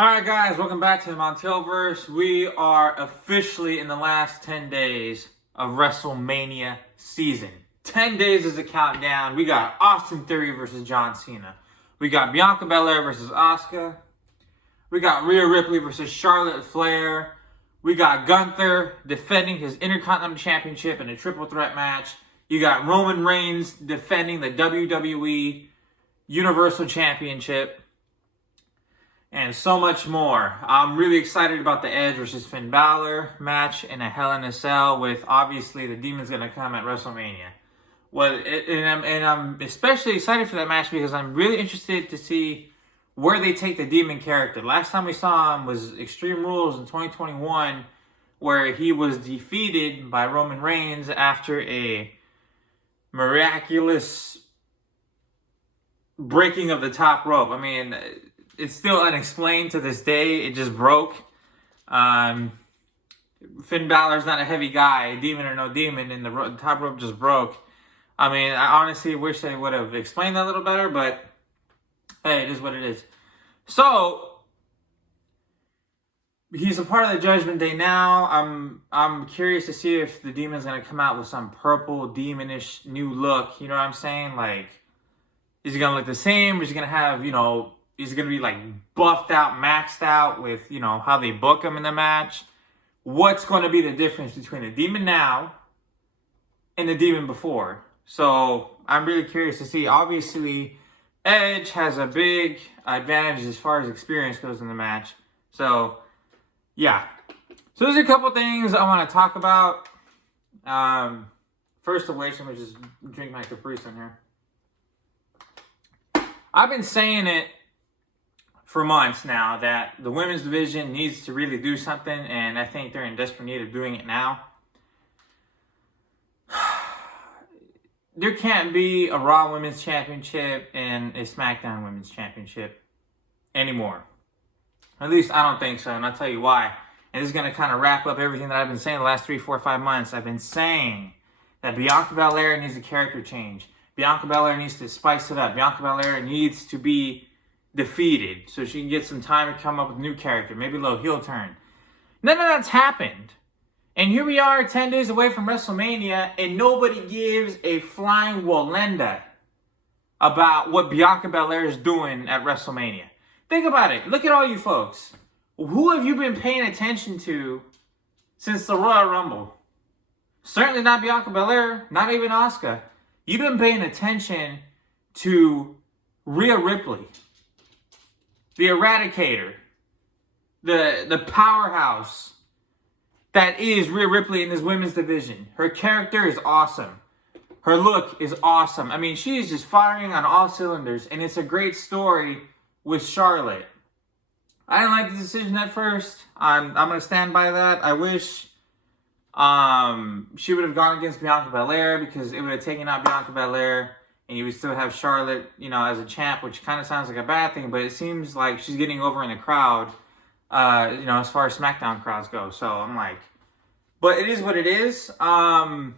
Alright guys, welcome back to the Montelverse. We are officially in the last 10 days of WrestleMania season. 10 days is a countdown. We got Austin Theory versus John Cena. We got Bianca Belair versus Asuka. We got Rhea Ripley versus Charlotte Flair. We got Gunther defending his Intercontinental Championship in a triple threat match. You got Roman Reigns defending the WWE Universal Championship. And so much more. I'm really excited about the Edge versus Finn Balor match in a Hell in a Cell with obviously the Demon's going to come at WrestleMania. I'm especially excited for that match because I'm really interested to see where they take the Demon character. Last time we saw him was Extreme Rules in 2021 where he was defeated by Roman Reigns after a miraculous breaking of the top rope. I mean, it's still unexplained to this day. It just broke. Finn Balor's not a heavy guy, demon or no demon, and the top rope just broke. I mean, I honestly wish they would have explained that a little better, but hey, it is what it is. So, he's a part of the Judgment Day now. I'm curious to see if the demon's going to come out with some purple, demonish new look. You know what I'm saying? Like, is he going to look the same? Or is he going to have, is it going to be like buffed out, maxed out with, how they book him in the match? What's going to be the difference between the Demon now and the Demon before? So I'm really curious to see. Obviously, Edge has a big advantage as far as experience goes in the match. So, yeah. So there's a couple things I want to talk about. First of which, let me just drink my Capri Sun here. I've been saying it for months now that the women's division needs to really do something, and I think they're in desperate need of doing it now. There can't be a Raw Women's Championship and a SmackDown Women's Championship anymore. At least I don't think so, and I'll tell you why. And this is going to kind of wrap up everything that I've been saying the last 3, 4, 5 months. I've been saying that Bianca Belair needs a character change. Bianca Belair needs to spice it up. Bianca Belair needs to be defeated so she can get some time to come up with a new character, maybe a little heel turn. None of that's happened. And here we are 10 days away from WrestleMania and nobody gives a flying Walenda about what Bianca Belair is doing at WrestleMania. Think about it. Look at all you folks. Who have you been paying attention to since the Royal Rumble? Certainly not Bianca Belair, not even Asuka. You've been paying attention to Rhea Ripley, the Eradicator, the powerhouse that is Rhea Ripley in this women's division. Her character is awesome. Her look is awesome. I mean, she is just firing on all cylinders, and it's a great story with Charlotte. I didn't like the decision at first. I'm going to stand by that. I wish she would have gone against Bianca Belair because it would have taken out Bianca Belair and you would still have Charlotte, as a champ, which kind of sounds like a bad thing, but it seems like she's getting over in the crowd, as far as SmackDown crowds go. So I'm like, but it is what it is. So I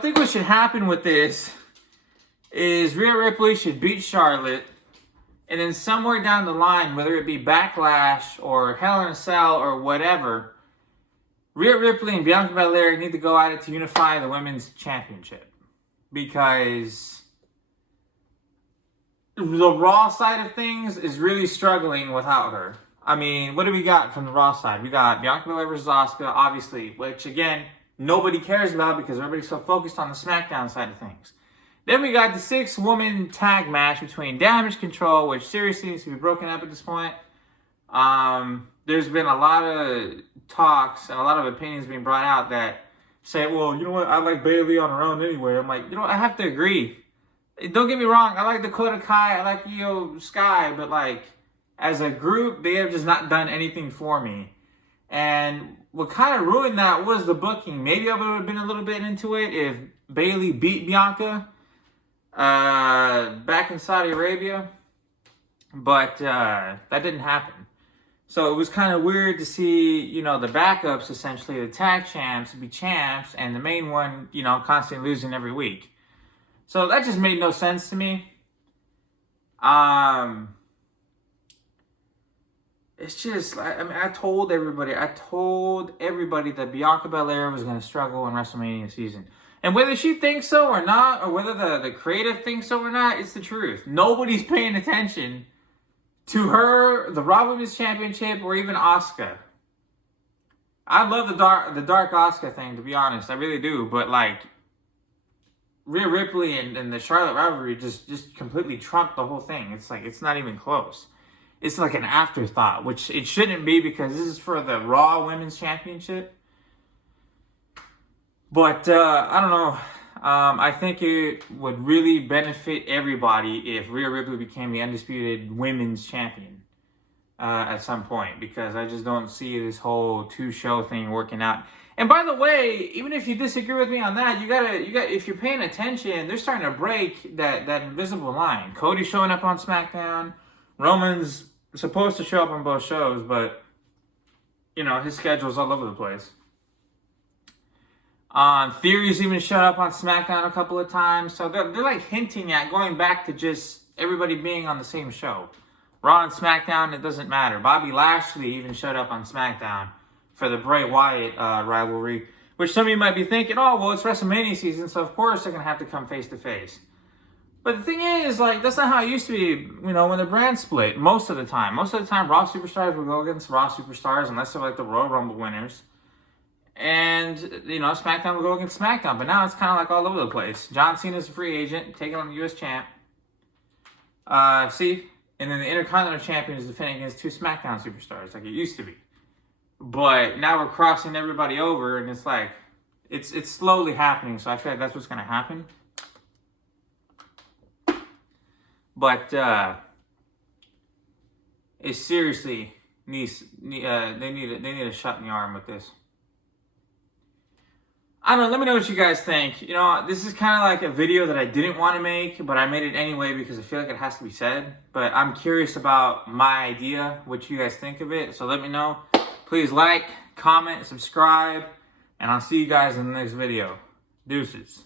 think what should happen with this is Rhea Ripley should beat Charlotte, and then somewhere down the line, whether it be Backlash or Hell in a Cell or whatever, Rhea Ripley and Bianca Belair need to go at it to unify the women's championship. Because the Raw side of things is really struggling without her. I mean, what do we got from the Raw side? We got Bianca Belair versus Asuka, obviously, which, again, nobody cares about because everybody's so focused on the SmackDown side of things. Then we got the 6-woman tag match between Damage Control, which seriously needs to be broken up at this point. There's been a lot of talks and a lot of opinions being brought out that say, well, you know what, I like Bayley on her own anyway. I'm like, I have to agree. Don't get me wrong, I like Dakota Kai, I like Io Sky, but like, as a group, they have just not done anything for me. And what kind of ruined that was the booking. Maybe I would have been a little bit into it if Bayley beat Bianca back in Saudi Arabia. But that didn't happen. So it was kind of weird to see, the backups, essentially, the tag champs, be champs, and the main one, constantly losing every week. So that just made no sense to me. it's just, I mean, I told everybody that Bianca Belair was going to struggle in WrestleMania season. And whether she thinks so or not, or whether the creative thinks so or not, it's the truth. Nobody's paying attention to her, the Raw Women's Championship, or even Asuka. I love the dark Asuka thing, to be honest. I really do. But, like, Rhea Ripley and the Charlotte rivalry just completely trumped the whole thing. It's like, it's not even close. It's like an afterthought, which it shouldn't be because this is for the Raw Women's Championship. But, I don't know. I think it would really benefit everybody if Rhea Ripley became the undisputed women's champion at some point. Because I just don't see this whole two-show thing working out. And by the way, even if you disagree with me on that, you gotta if you're paying attention, they're starting to break that invisible line. Cody's showing up on SmackDown. Roman's supposed to show up on both shows, but you know, his schedule's all over the place. Theory's even showed up on SmackDown a couple of times. So they're like hinting at going back to just everybody being on the same show. Raw and SmackDown, it doesn't matter. Bobby Lashley even showed up on SmackDown for the Bray Wyatt rivalry, which some of you might be thinking, oh, well, it's WrestleMania season, so of course they're going to have to come face-to-face. But the thing is, like, that's not how it used to be, you know, when the brand split, most of the time. Most of the time, Raw Superstars would go against Raw Superstars, unless they're, like, the Royal Rumble winners. And, you know, SmackDown would go against SmackDown, but now it's kind of, like, all over the place. John Cena's a free agent, taking on the U.S. champ. And then the Intercontinental Champion is defending against two SmackDown superstars, like it used to be. But now we're crossing everybody over, and it's like, it's slowly happening, so I feel like that's what's going to happen. But it seriously needs, they need a shot in the arm with this. I don't know, let me know what you guys think. You know, this is kind of like a video that I didn't want to make, but I made it anyway because I feel like it has to be said. But I'm curious about my idea, what you guys think of it, so let me know. Please like, comment, subscribe, and I'll see you guys in the next video. Deuces.